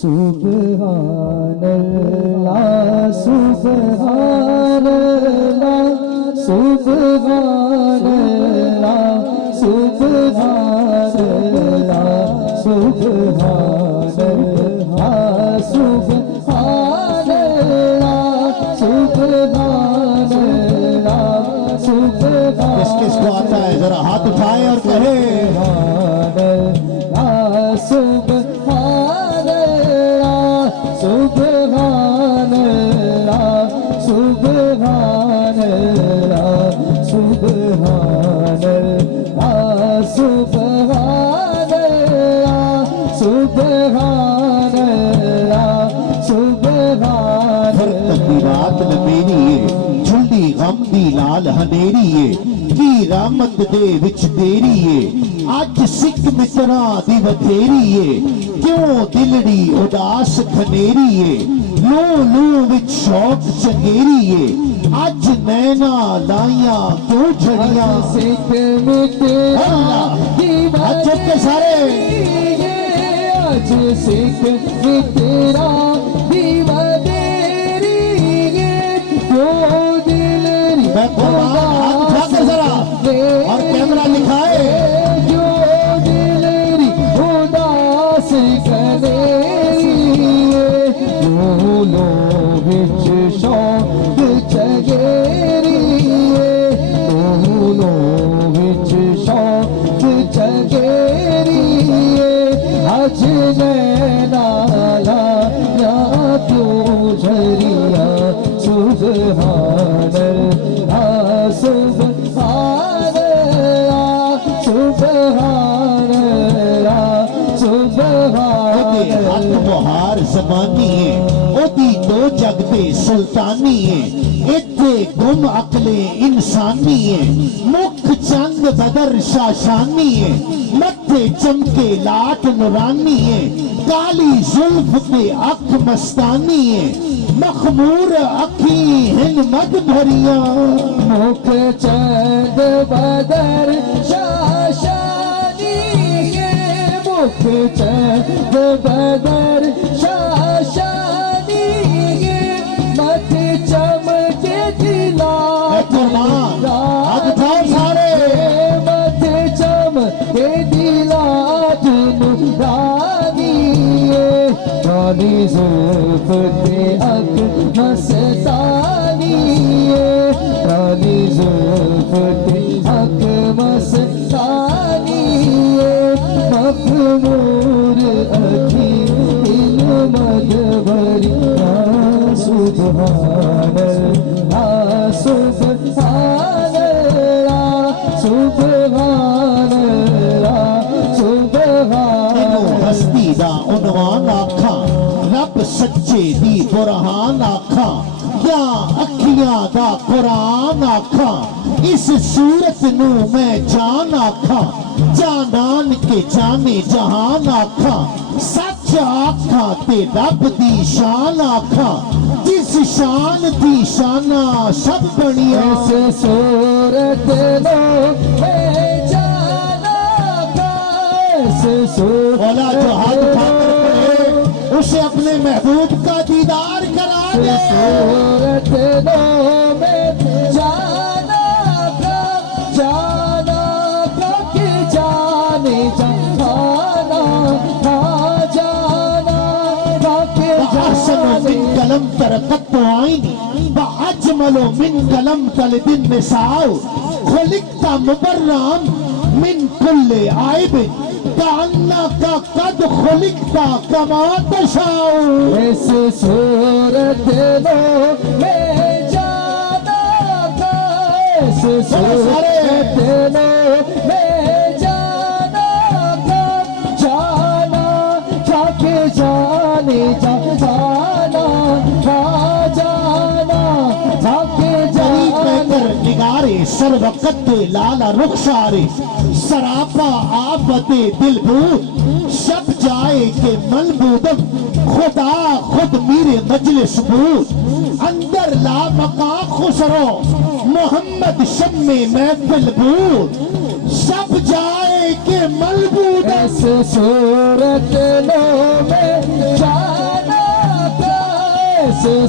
سبحان اللہ سبحان اللہ سبحان اللہ سبحان اللہ سبحان اللہ سبحان اللہ سبحان اللہ سبحان کس کس کو آتا ہے ذرا ہاتھ اٹھائے اور کہے سبحان اللہ سبحان اللہ سبحان اللہ سبحان اللہ سبحان اللہ سبحان اللہ سبحان پھر تک دی رات نہ میری ہے جھلدی غم دی لال ہنیری ہے کی رحمت دے وچ دیری ہے آج سکھ مترا دی وتھیری ہے کیوں دلڑی اداس کھنیری ہے لو لو وچ شوق چنگیری ہے آج نینا لائیاں کیوں جھڑیاں سکھ مترا دی آج جب کے سارے آج سکھ مترا دی وتھیری ہے کیوں دلڑی میں قربان ہاتھ اٹھا کر ذرا اور کیمرہ دکھائے سبحان اللہ سبحان اللہ سبحان اللہ سبحان حق بہار زمانی ہے اودی دو جگ دے سلطانی ہے اتھے گم عقل انسانی ہے مکھ چند بدر شاشانی ہے متھے چمکے لاٹ نورانی ہے کالی زلف پہ اکھ مستانی ہے مخمور اکھی ہن مد بھریاں مکھ چند بدر شاشانی ہے مکھ چند بدر شاشانی ہے مت چمکے دلا مت چمکے دلا نورانی ہے کالی زلف پہ اکھ مستانی ہے کالی زلف پہ اکھ مستانی ہے مخمور اکھی علمت بھریاں سبحان اللہ سبحان اللہ سبحان اللہ سبحان ہستی دا عنوان آکھاں رب سچے دی برہان آکھاں یا اکھیاں دا قرآن آکھاں اس صورت نو میں جان آکھاں جانان کے جانے جہان آکھاں سچ آکھاں تے رب دی شان آکھاں جس شان دی شانہ سب بڑیاں اس صورت نو میں جان آکھاں اس مولا جو ہاتھ اٹھا کر پڑے اسے اپنے محبوب کا دیدار کرا دے صورت نو میں جان آکھاں جان آکھاں کہ جانے جہانا ہاں جان آکھاں کہ بأحسن من قلم ترقت عینی بأجمل من قلم تلد النساء خلقت مبرم من کل عیب کأنک قد خلقت کما تشاء اس صورت نو میں جان آکھاں اس صورت نو میں جان آکھاں جان آکھاں کہ جانے جہانا ہاں جان آکھاں کہ جانے نگارے سر وقت لالا رخسارے سراپا آفت دل بود شب جائے کہ ملبودم خدا خود میرے مجلس بود اندر لا بقا خسرو محمد شب میں محفل بود شب جائے کہ ملبودم اس صورت نو میں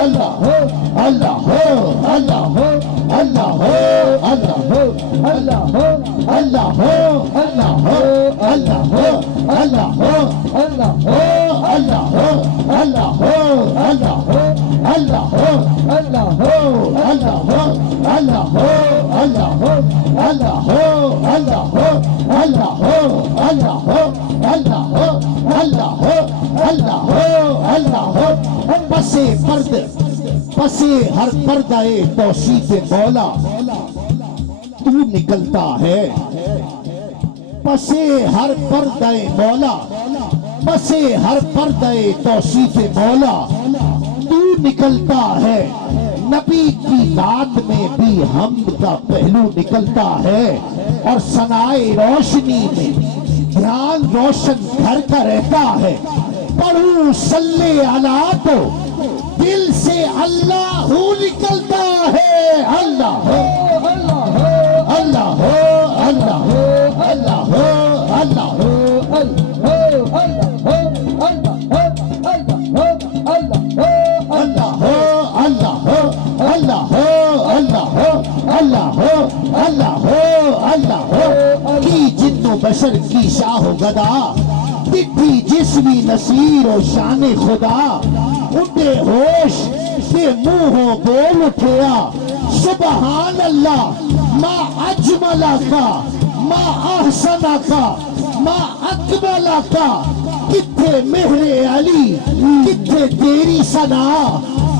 اللہ اللہ اللہ اللہ اللہ اللہ اللہ اللہ اللہ اللہ اللہ اللہ اللہ اللہ پسے ہر پردے توصیف مولا تو نکلتا ہے پسے ہر پردے مولا پسے ہر پردے توصیف مولا تو نکلتا ہے نبی کی ذات میں بھی حمد کا پہلو نکلتا ہے اور ثنائے روشنی میں دھیان روشن گھر کا رہتا ہے پڑھوں صلی علیہ تو دل سے اللہ نکلتا ہے اللہ اللہ اللہ اللہ اللہ اللہ کی جن و بشر کی شاہ و گدا دکھی جسمی نصیر و شان خدا اٹھے ہوش کے منہوں بول اٹھیا سبحان اللہ ما اجملہ کا ما احسنہ کا ما اکملہ کا کتھے مہر علی کتھے تیری ثنا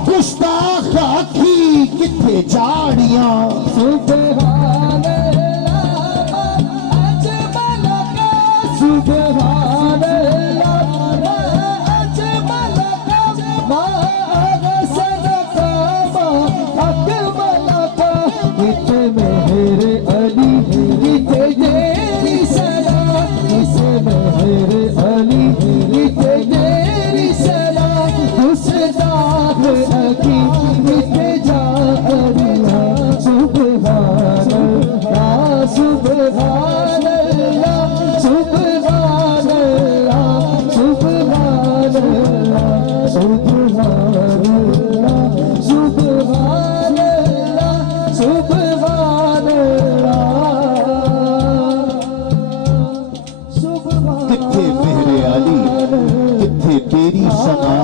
گستاخ اکھی کتھے جاڑیاں سبحان اللہ اجمل کا سبحان اللہ اجمل کا ما احسن کا ما اکمل کا کتھے مہر علی کتھے تیری ثنا کتھے مہر علی کتھے تیری ثنا گستاخ اکھی کتھے جاڑیاں سبحان اللہ سبحان اللہ سبحان اللہ سبحان اللہ سبحان اللہ سبحان اللہ سبحان اللہ کتھے مہر علی کتھے تیری ثنا